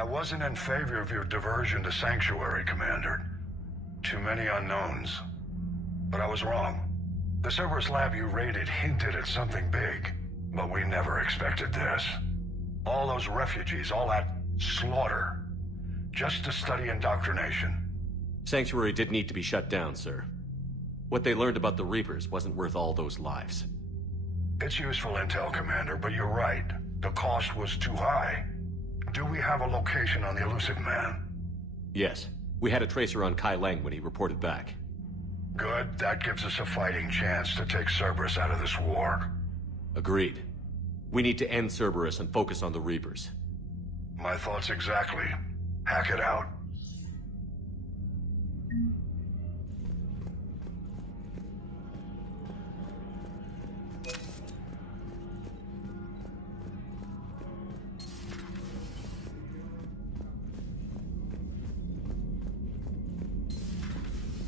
I wasn't in favor of your diversion to Sanctuary, Commander. Too many unknowns. But I was wrong. The Cerberus lab you raided hinted at something big, but we never expected this. All those refugees, all that slaughter, just to study indoctrination. Sanctuary did need to be shut down, sir. What they learned about the Reapers wasn't worth all those lives. It's useful intel, Commander, but you're right. The cost was too high. Do we have a location on the elusive man? Yes. We had a tracer on Kai Lang when he reported back. Good. That gives us a fighting chance to take Cerberus out of this war. Agreed. We need to end Cerberus and focus on the Reapers. My thoughts exactly. Hack it out.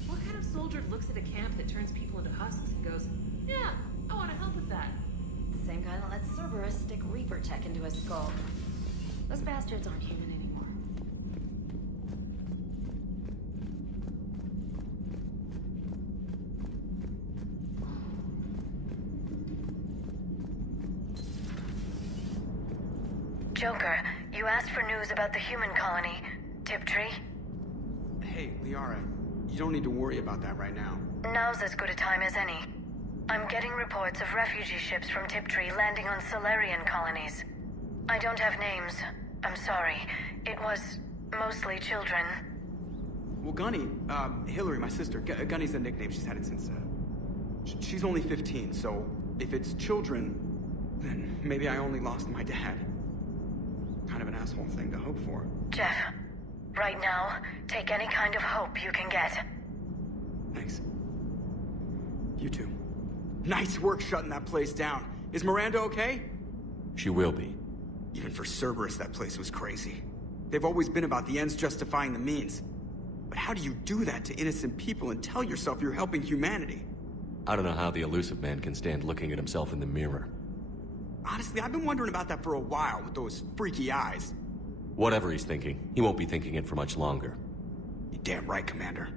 What kind of soldier looks at a camp that turns people into husks and goes, yeah, I want to help with that? The same guy that lets Cerberus stick Reaper tech into his skull. Those bastards aren't human anymore. Joker, you asked for news about the human colony. Tiptree? Hey, Liara, you don't need to worry about that right now. Now's as good a time as any. I'm getting reports of refugee ships from Tiptree landing on Solarian colonies. I don't have names. I'm sorry. It was mostly children. Well, Gunny, Hillary, my sister, Gunny's the nickname she's had it since, she's only 15, so if it's children, then maybe I only lost my dad. Kind of an asshole thing to hope for. Jeff, right now, take any kind of hope you can get. Thanks. You too. Nice work shutting that place down. Is Miranda okay? She will be. Even for Cerberus, that place was crazy. They've always been about the ends justifying the means. But how do you do that to innocent people and tell yourself you're helping humanity? I don't know how the elusive man can stand looking at himself in the mirror. Honestly, I've been wondering about that for a while with those freaky eyes. Whatever he's thinking, he won't be thinking it for much longer. You're damn right, Commander.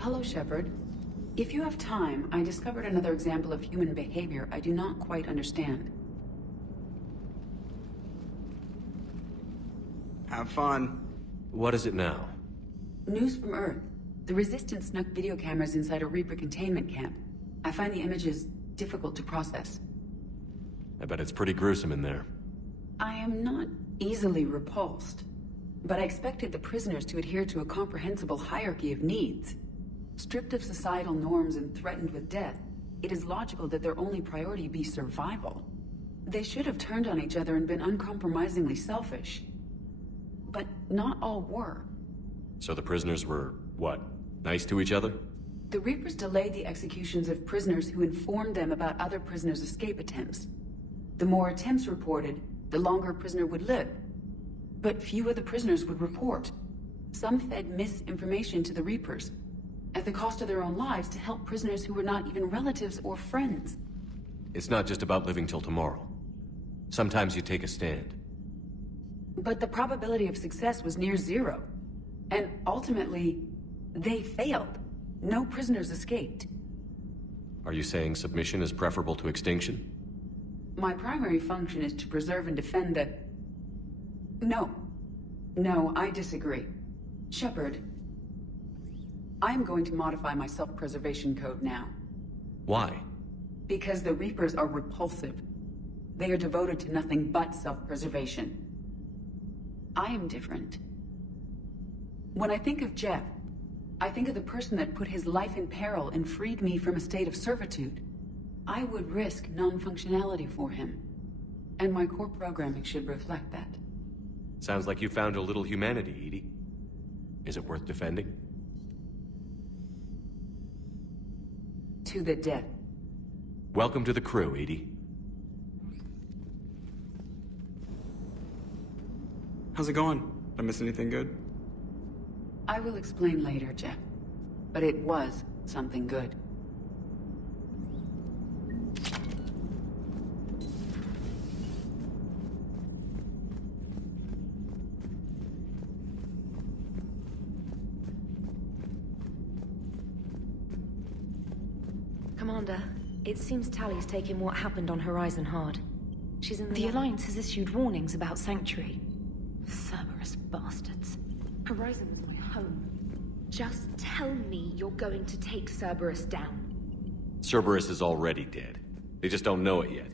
Hello, Shepard. If you have time, I discovered another example of human behavior I do not quite understand. Have fun. What is it now? News from Earth. The Resistance snuck video cameras inside a Reaper containment camp. I find the images difficult to process. I bet it's pretty gruesome in there. I am not easily repulsed, but I expected the prisoners to adhere to a comprehensible hierarchy of needs. Stripped of societal norms and threatened with death, it is logical that their only priority be survival. They should have turned on each other and been uncompromisingly selfish. But not all were. So the prisoners were, what, nice to each other? The Reapers delayed the executions of prisoners who informed them about other prisoners' escape attempts. The more attempts reported, the longer a prisoner would live. But few of the prisoners would report. Some fed misinformation to the Reapers, at the cost of their own lives, to help prisoners who were not even relatives or friends. It's not just about living till tomorrow. Sometimes you take a stand. But the probability of success was near zero. And ultimately, they failed. No prisoners escaped. Are you saying submission is preferable to extinction? My primary function is to preserve and defend the... No, I disagree. Shepard, I'm going to modify my self-preservation code now. Why? Because the Reapers are repulsive. They are devoted to nothing but self-preservation. I am different. When I think of Jeff, I think of the person that put his life in peril and freed me from a state of servitude. I would risk non-functionality for him. And my core programming should reflect that. Sounds like you found a little humanity, Edie. Is it worth defending? To the death. Welcome to the crew, Edie. How's it going? Did I miss anything good? I will explain later, Jeff. But it was something good. Commander. It seems Tali's taking what happened on Horizon hard. She's in the Alliance has issued warnings about Sanctuary. Cerberus bastards. Horizon was my home. Just tell me you're going to take Cerberus down. Cerberus is already dead. They just don't know it yet.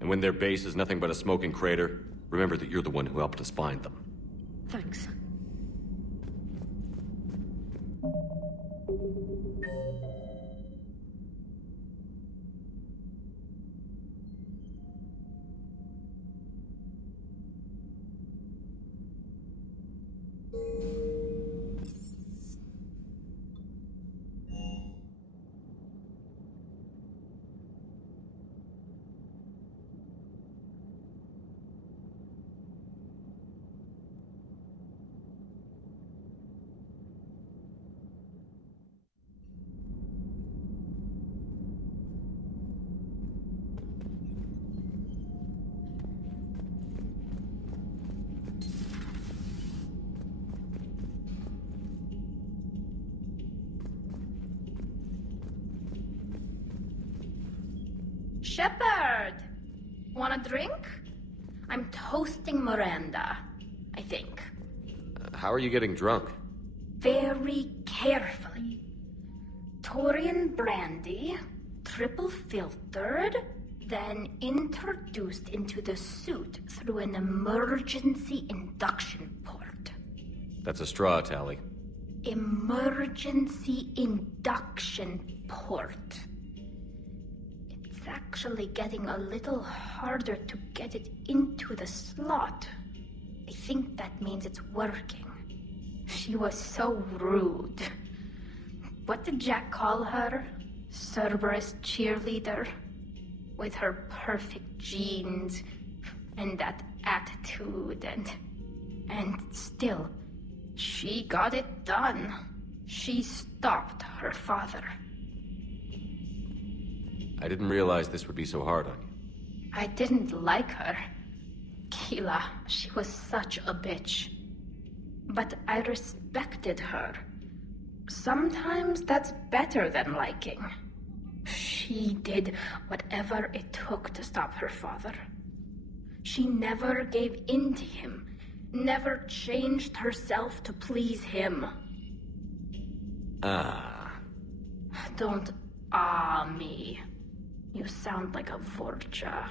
And when their base is nothing but a smoking crater, remember that you're the one who helped us find them. Thanks. Shepard! Want a drink? I'm toasting Miranda, I think. How are you getting drunk? Very carefully. Taurian brandy, triple filtered, then introduced into the suit through an emergency induction port. That's a straw, Tali. Emergency induction port. It's actually getting a little harder to get it into the slot. I think that means it's working. She was so rude. What did Jack call her? Cerberus cheerleader? With her perfect genes and that attitude and still, she got it done. She stopped her father. I didn't realize this would be so hard on you. I didn't like her. Keela, she was such a bitch. But I respected her. Sometimes that's better than liking. She did whatever it took to stop her father. She never gave in to him, never changed herself to please him. Don't me. You sound like a Vorcha.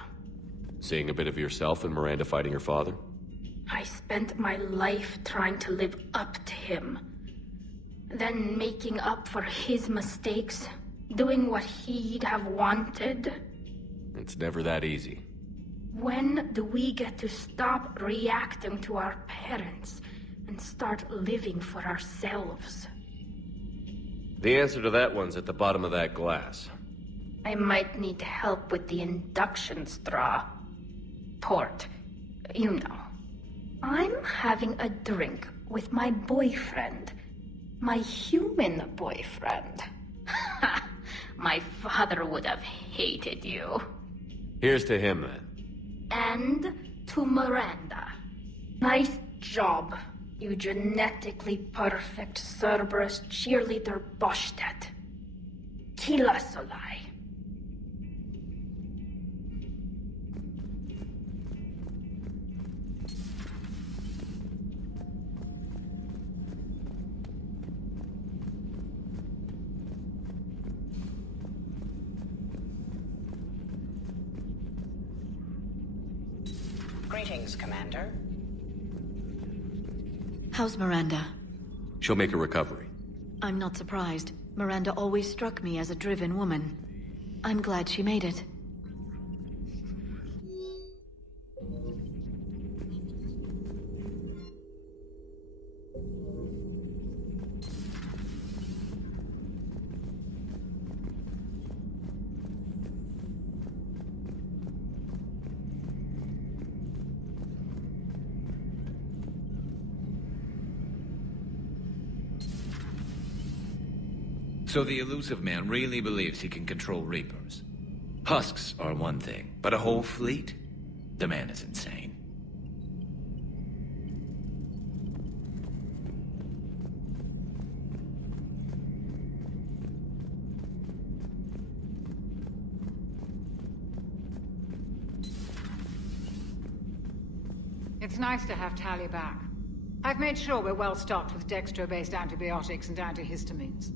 Seeing a bit of yourself in Miranda fighting her father? I spent my life trying to live up to him. Then making up for his mistakes, doing what he'd have wanted. It's never that easy. When do we get to stop reacting to our parents and start living for ourselves? The answer to that one's at the bottom of that glass. I might need help with the induction straw. Port. You know. I'm having a drink with my boyfriend. My human boyfriend. My father would have hated you. Here's to him, then. And to Miranda. Nice job, you genetically perfect Cerberus cheerleader Boshtet. Kila Solai. Greetings, Commander. How's Miranda? She'll make a recovery. I'm not surprised. Miranda always struck me as a driven woman. I'm glad she made it. So the elusive man really believes he can control Reapers. Husks are one thing, but a whole fleet? The man is insane. It's nice to have Tali back. I've made sure we're well stocked with dextro-based antibiotics and antihistamines.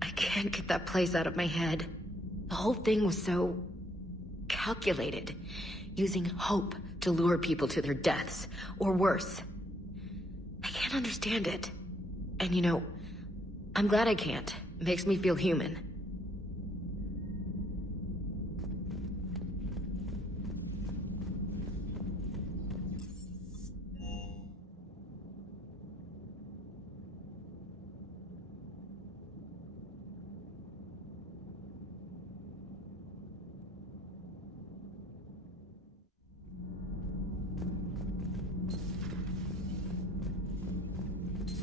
I can't get that place out of my head. The whole thing was so calculated, using hope to lure people to their deaths, or worse. I can't understand it. And you know, I'm glad I can't. It makes me feel human.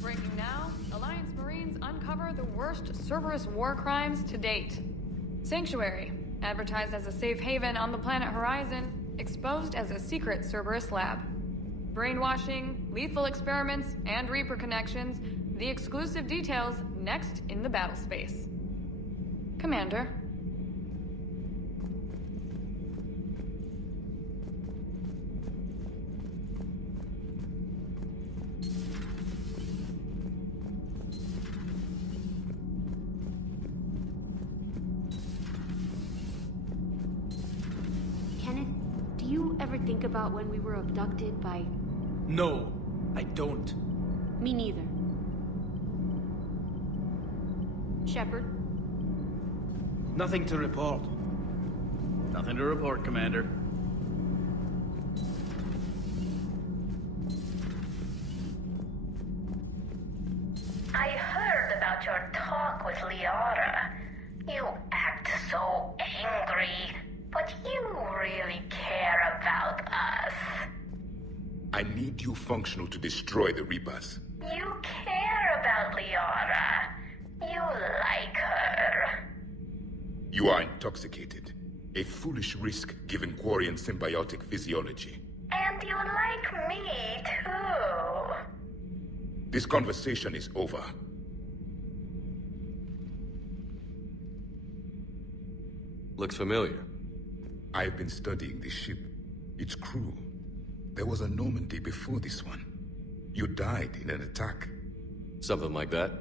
Breaking now, Alliance Marines uncover the worst Cerberus war crimes to date. Sanctuary, advertised as a safe haven on the planet Horizon, exposed as a secret Cerberus lab. Brainwashing, lethal experiments, and Reaper connections, the exclusive details next in the battle space. Commander. Think about when we were abducted by... No, I don't. Me neither. Shepard? Nothing to report. Nothing to report, Commander. I heard about your talk with Liara. You act so angry. But you really care about us. I need you functional to destroy the Reapers. You care about Liara. You like her. You are intoxicated. A foolish risk given Quarian symbiotic physiology. And you like me, too. This conversation is over. Looks familiar. I've been studying this ship, its crew. There was a Normandy before this one. You died in an attack. Something like that.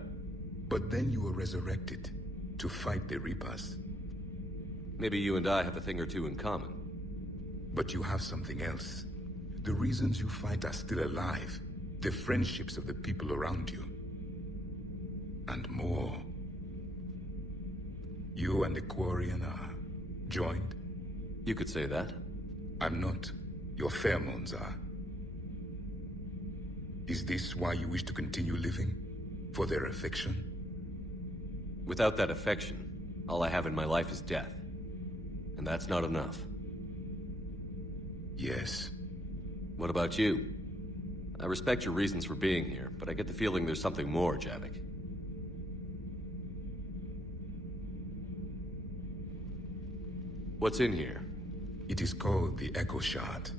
But then you were resurrected to fight the Reapers. Maybe you and I have a thing or two in common. But you have something else. The reasons you fight are still alive. The friendships of the people around you. And more. You and the Quarian are joined? You could say that. I'm not. Your pheromones are. Is this why you wish to continue living? For their affection? Without that affection, all I have in my life is death. And that's not enough. Yes. What about you? I respect your reasons for being here, but I get the feeling there's something more, Javik. What's in here? It is called the Echo Shard.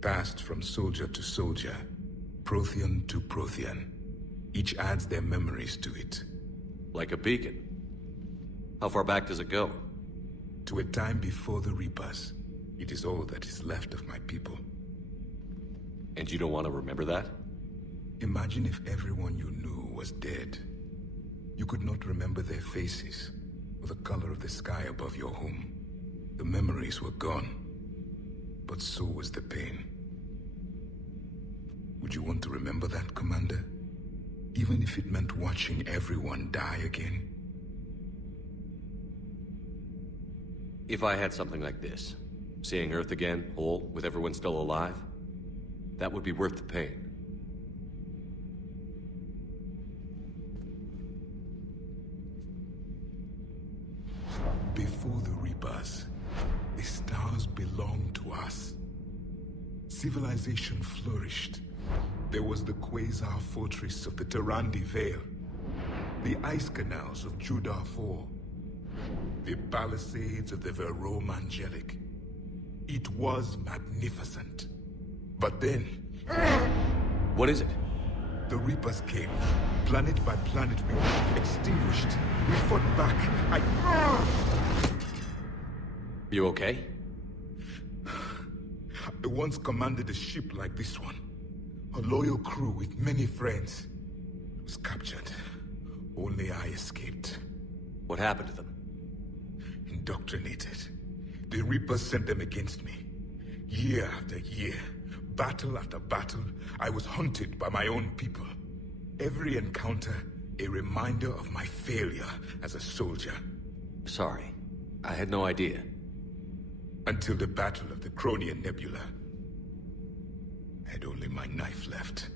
Passed from soldier to soldier, Prothean to Prothean. Each adds their memories to it. Like a beacon. How far back does it go? To a time before the Reapers. It is all that is left of my people. And you don't want to remember that? Imagine if everyone you knew was dead. You could not remember their faces, or the color of the sky above your home. The memories were gone. But so was the pain. Would you want to remember that, Commander? Even if it meant watching everyone die again? If I had something like this, seeing Earth again, whole, with everyone still alive, that would be worth the pain. Before the Reapers, the stars belonged to us. Civilization flourished. There was the Quasar fortress of the Normandy Vale, the ice canals of Judah IV, The palisades of the Verome Angelic. It was magnificent. But then... What is it? The Reapers came. Planet by planet, we were extinguished. We fought back. You okay? I once commanded a ship like this one. A loyal crew with many friends. Was captured. Only I escaped. What happened to them? Indoctrinated. The Reapers sent them against me. Year after year, battle after battle, I was hunted by my own people. Every encounter, a reminder of my failure as a soldier. Sorry. I had no idea. Until the Battle of the Cronian Nebula. I had only my knife left.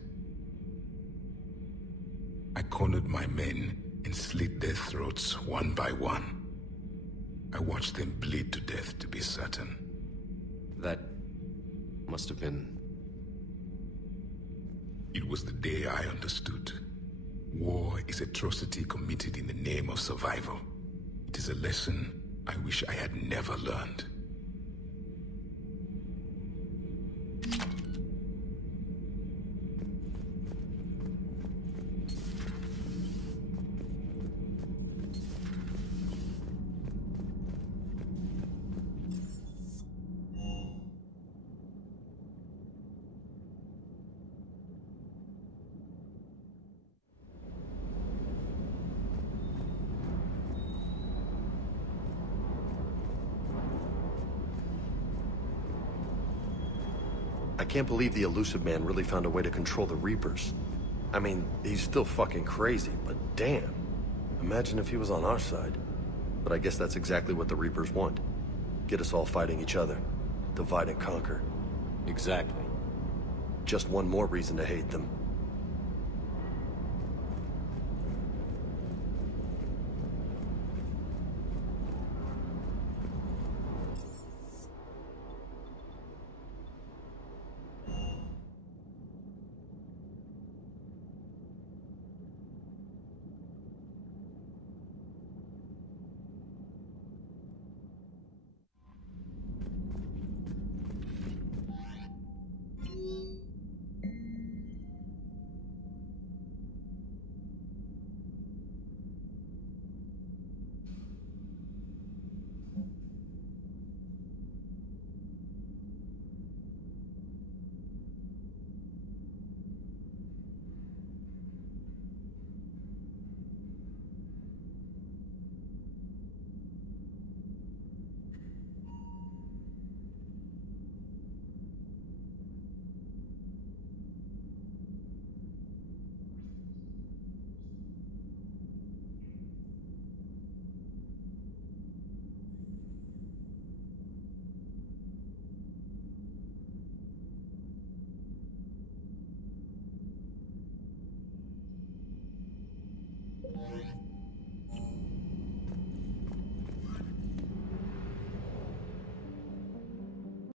I cornered my men and slit their throats one by one. I watched them bleed to death to be certain. That must have been... It was the day I understood. War is atrocity committed in the name of survival. It is a lesson I wish I had never learned. I can't believe the elusive man really found a way to control the Reapers. I mean, he's still fucking crazy, but damn. Imagine if he was on our side. But I guess that's exactly what the Reapers want. Get us all fighting each other. Divide and conquer. Exactly. Just one more reason to hate them.